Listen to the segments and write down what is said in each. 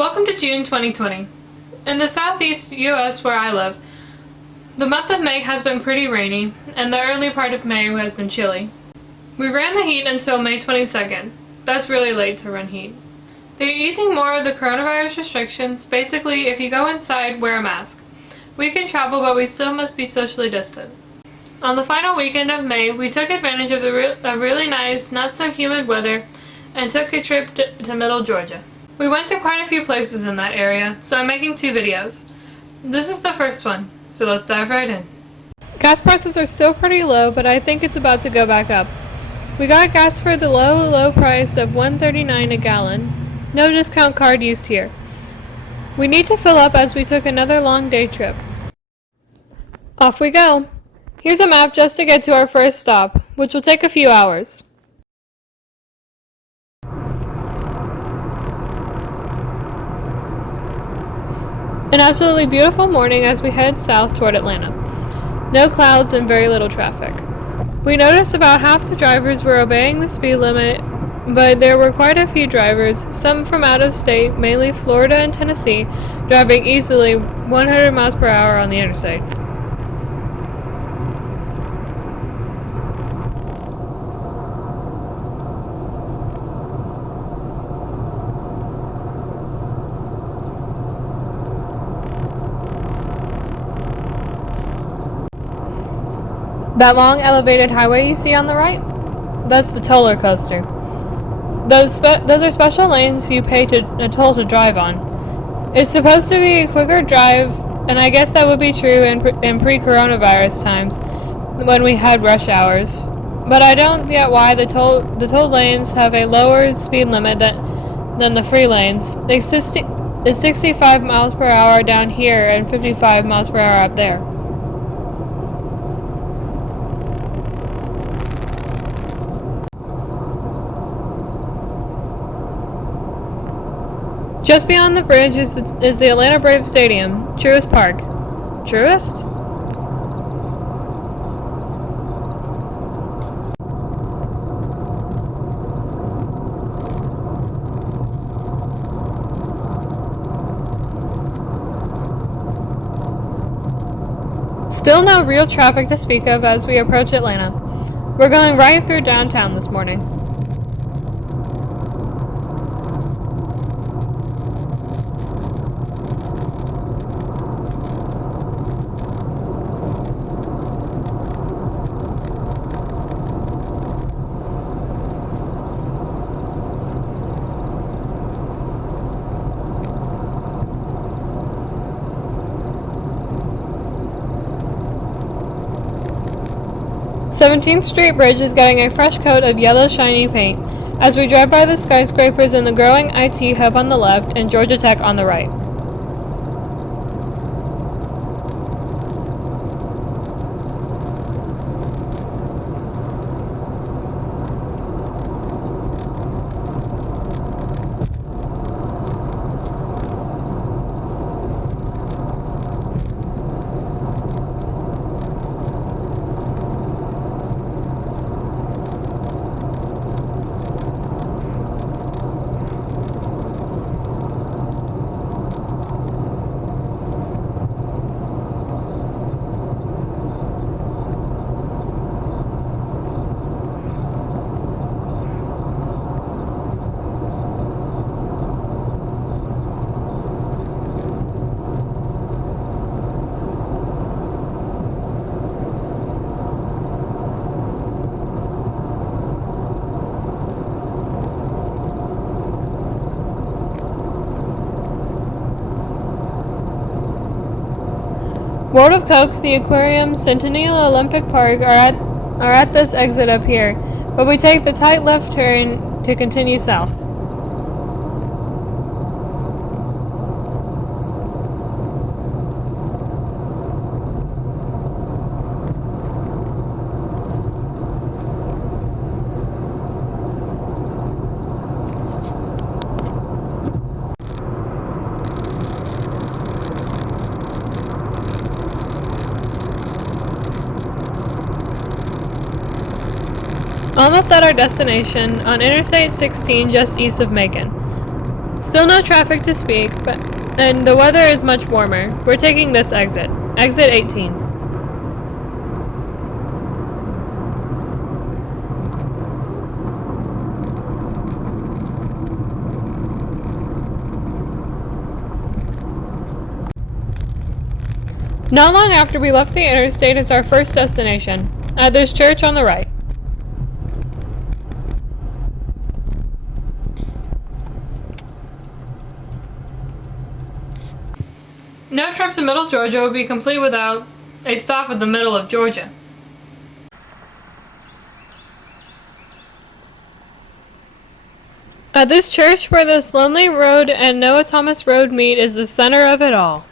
Welcome to June 2020. In the southeast US where I live, the month of May has been pretty rainy, and the early part of May has been chilly. We ran the heat until May 22nd. That's really late to run heat. They're easing more of the coronavirus restrictions. Basically, if you go inside, wear a mask. We can travel, but we still must be socially distant. On the final weekend of May, we took advantage of the really nice, not so humid weather and took a trip to Middle Georgia. We went to quite a few places in that area, so I'm making 2 videos. This is the first one, so let's dive right in. Gas prices are still pretty low, but I think it's about to go back up. We got gas for the low price of $1.39 a gallon. No discount card used here. We need to fill up as we took another long day trip. Off we go! Here's a map just to get to our first stop, which will take a few hours. An absolutely beautiful morning as we head south toward Atlanta. No clouds and very little traffic. We noticed about half the drivers were obeying the speed limit, but there were quite a few drivers, some from out of state, mainly Florida and Tennessee, driving easily 100 miles per hour on the interstate. That long elevated highway you see on the right? That's the toller coaster. Those are special lanes you pay a toll to drive on. It's supposed to be a quicker drive, and I guess that would be true in pre-coronavirus times when we had rush hours. But I don't get why the toll lanes have a lower speed limit than the free lanes. It's 65 miles per hour down here and 55 miles per hour up there. Just beyond the bridge is the Atlanta Braves Stadium, Truist Park. Truist? Still no real traffic to speak of as we approach Atlanta. We're going right through downtown this morning. Seventeenth Street Bridge is getting a fresh coat of yellow shiny paint as we drive by the skyscrapers and the growing IT hub on the left and Georgia Tech on the right. World of Coke, the Aquarium, Centennial Olympic Park are at this exit up here, but we take the tight left turn to continue south. Almost at our destination, on Interstate 16 just east of Macon. Still no traffic to speak, and the weather is much warmer. We're taking this exit. Exit 18. Not long after we left the interstate is our first destination, at this church on the right. No trip to Middle Georgia would be complete without a stop in the middle of Georgia. At this church where this lonely road and Noah Thomas Road meet is the center of it all.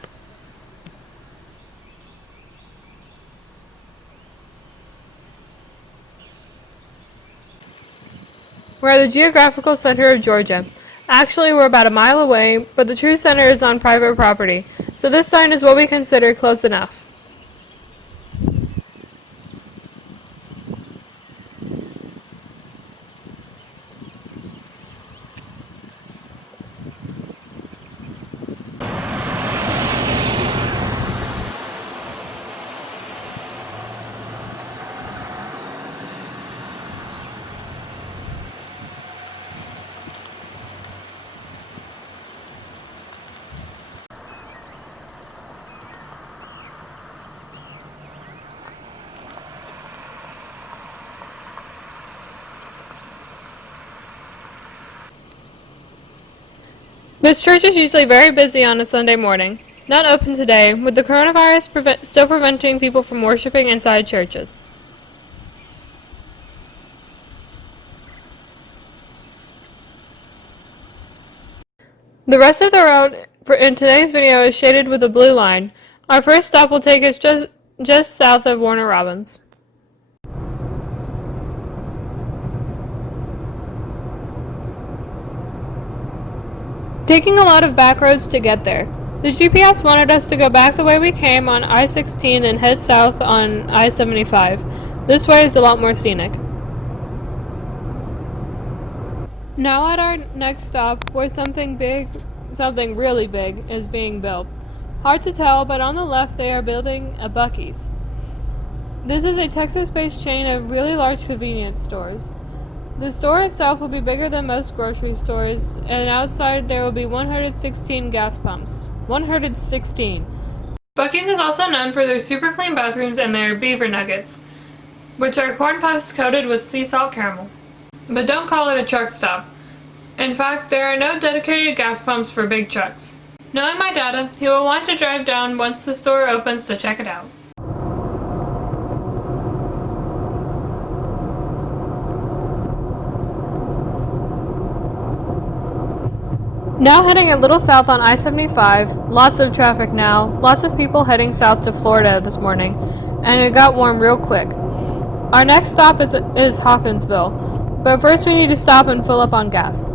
We're at the geographical center of Georgia. Actually, we're about a mile away, but the true center is on private property, so this sign is what we consider close enough. This church is usually very busy on a Sunday morning. Not open today, with the coronavirus still preventing people from worshiping inside churches. The rest of the road in today's video is shaded with a blue line. Our first stop will take us just south of Warner Robins. Taking a lot of back roads to get there. The GPS wanted us to go back the way we came on I-16 and head south on I-75. This way is a lot more scenic. Now at our next stop, where something really big, is being built. Hard to tell, but on the left they are building a Buc-ee's. This is a Texas-based chain of really large convenience stores. The store itself will be bigger than most grocery stores, and outside there will be 116 gas pumps. 116! Buc-ee's is also known for their super clean bathrooms and their beaver nuggets, which are corn puffs coated with sea salt caramel. But don't call it a truck stop. In fact, there are no dedicated gas pumps for big trucks. Knowing my dada, he will want to drive down once the store opens to check it out. Now heading a little south on I-75, lots of traffic now, lots of people heading south to Florida this morning, and it got warm real quick. Our next stop is Hawkinsville, but first we need to stop and fill up on gas.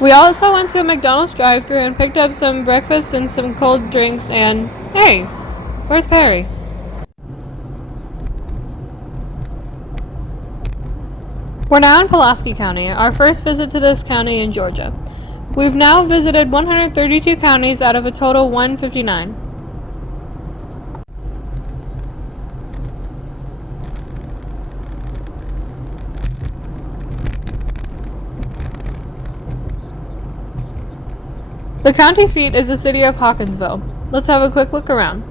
We also went to a McDonald's drive-thru and picked up some breakfast and some cold drinks and... Hey! Where's Perry? We're now in Pulaski County, our first visit to this county in Georgia. We've now visited 132 counties out of a total 159. The county seat is the city of Hawkinsville. Let's have a quick look around.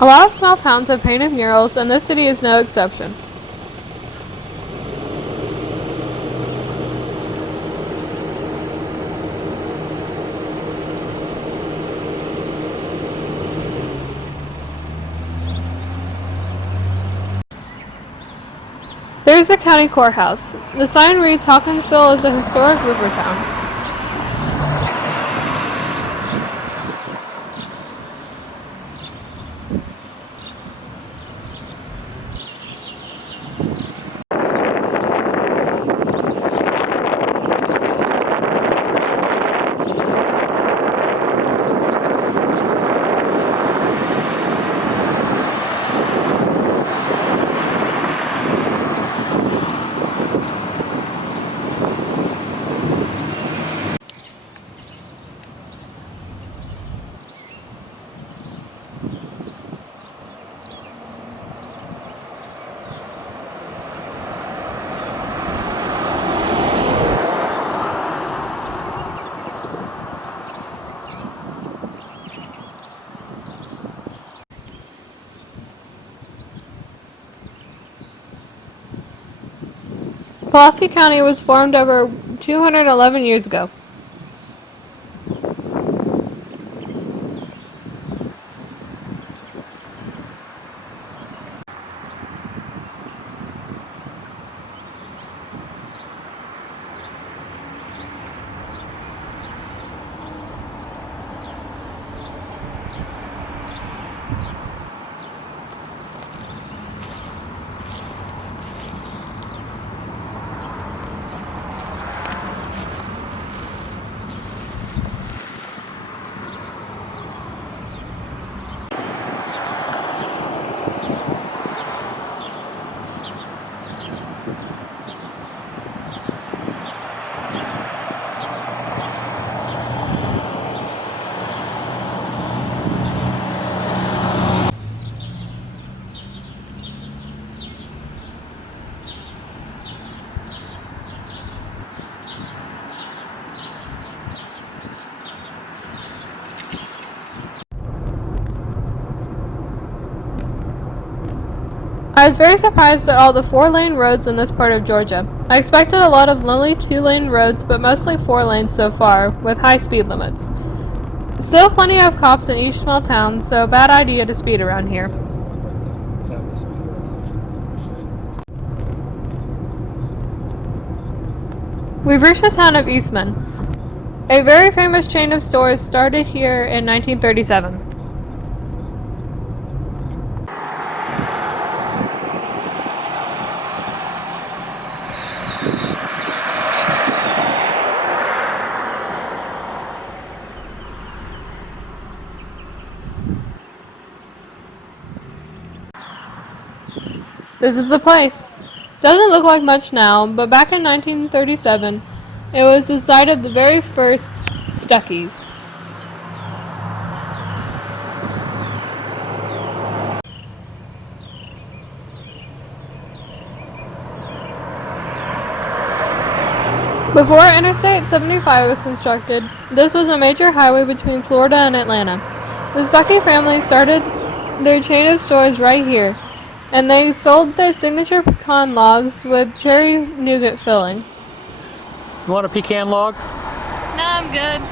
A lot of small towns have painted murals, and this city is no exception. There's the county courthouse. The sign reads Hawkinsville is a historic river town. Pulaski County was formed over 211 years ago. I was very surprised at all the 4-lane roads in this part of Georgia. I expected a lot of lonely 2-lane roads, but mostly 4 lanes so far, with high speed limits. Still plenty of cops in each small town, so bad idea to speed around here. We've reached the town of Eastman. A very famous chain of stores started here in 1937. This is the place. Doesn't look like much now, but back in 1937, it was the site of the very first Stuckeys. Before Interstate 75 was constructed, this was a major highway between Florida and Atlanta. The Stuckey family started their chain of stores right here, and they sold their signature pecan logs with cherry nougat filling. You want a pecan log? No, I'm good.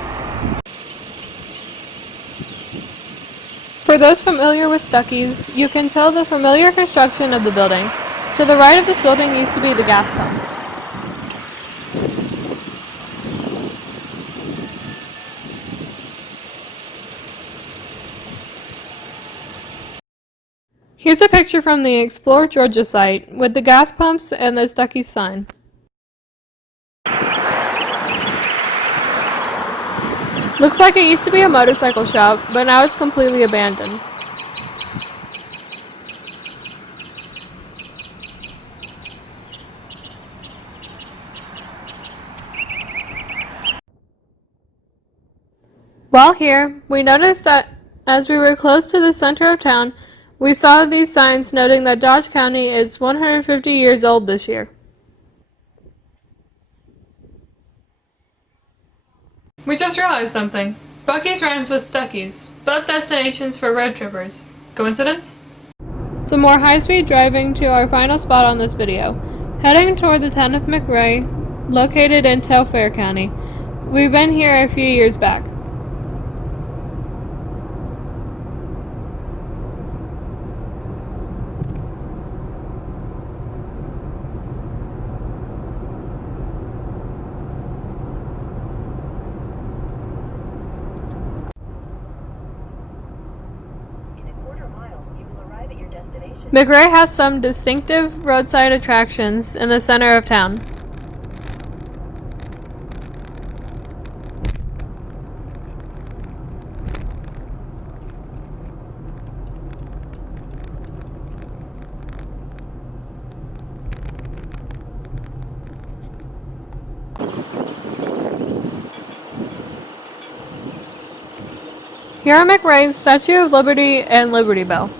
For those familiar with Stuckey's, you can tell the familiar construction of the building. To the right of this building used to be the gas pumps. Here's a picture from the Explore Georgia site with the gas pumps and the Stuckey sign. Looks like it used to be a motorcycle shop, but now it's completely abandoned. While here, we noticed that as we were close to the center of town, we saw these signs noting that Dodge County is 150 years old this year. We just realized something. Buc-ee's rhymes with Stuckey's, both destinations for road trippers. Coincidence? Some more high-speed driving to our final spot on this video. Heading toward the town of McRae, located in Telfair County. We've been here a few years back. McRae has some distinctive roadside attractions in the center of town. Here are McRae's Statue of Liberty and Liberty Bell.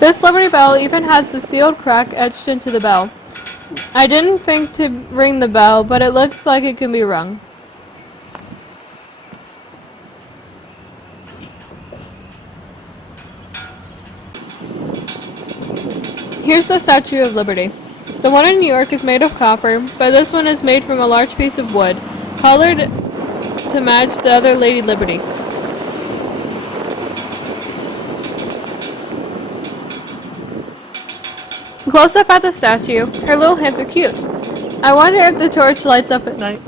This Liberty Bell even has the sealed crack etched into the bell. I didn't think to ring the bell, but it looks like it can be rung. Here's the Statue of Liberty. The one in New York is made of copper, but this one is made from a large piece of wood, colored to match the other Lady Liberty. Close up at the statue, her little hands are cute. I wonder if the torch lights up at night.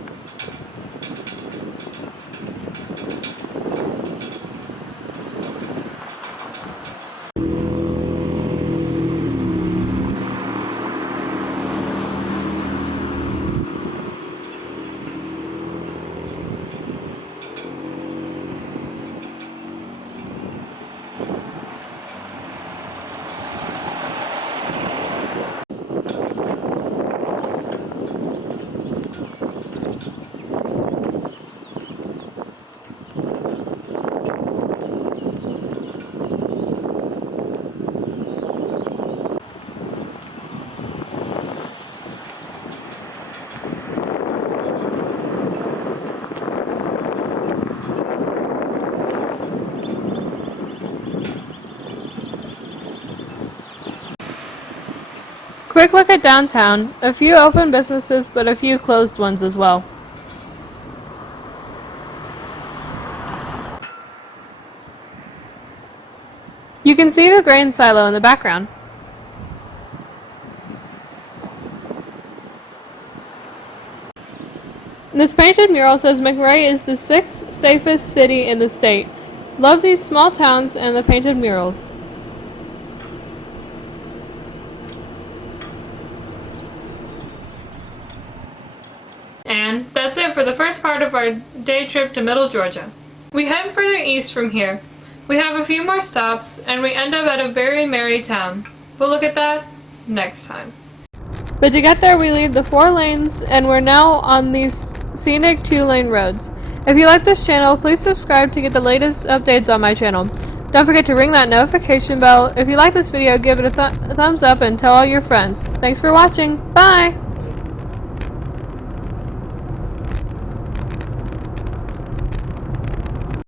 Quick look at downtown. A few open businesses, but a few closed ones as well. You can see the grain silo in the background. This painted mural says McRae is the 6th safest city in the state. Love these small towns and the painted murals. And that's it for the first part of our day trip to Middle Georgia. We head further east from here. We have a few more stops, and we end up at a very merry town. We'll look at that next time. But to get there, we leave the 4 lanes, and we're now on these scenic 2-lane roads. If you like this channel, please subscribe to get the latest updates on my channel. Don't forget to ring that notification bell. If you like this video, give it a thumbs up and tell all your friends. Thanks for watching. Bye!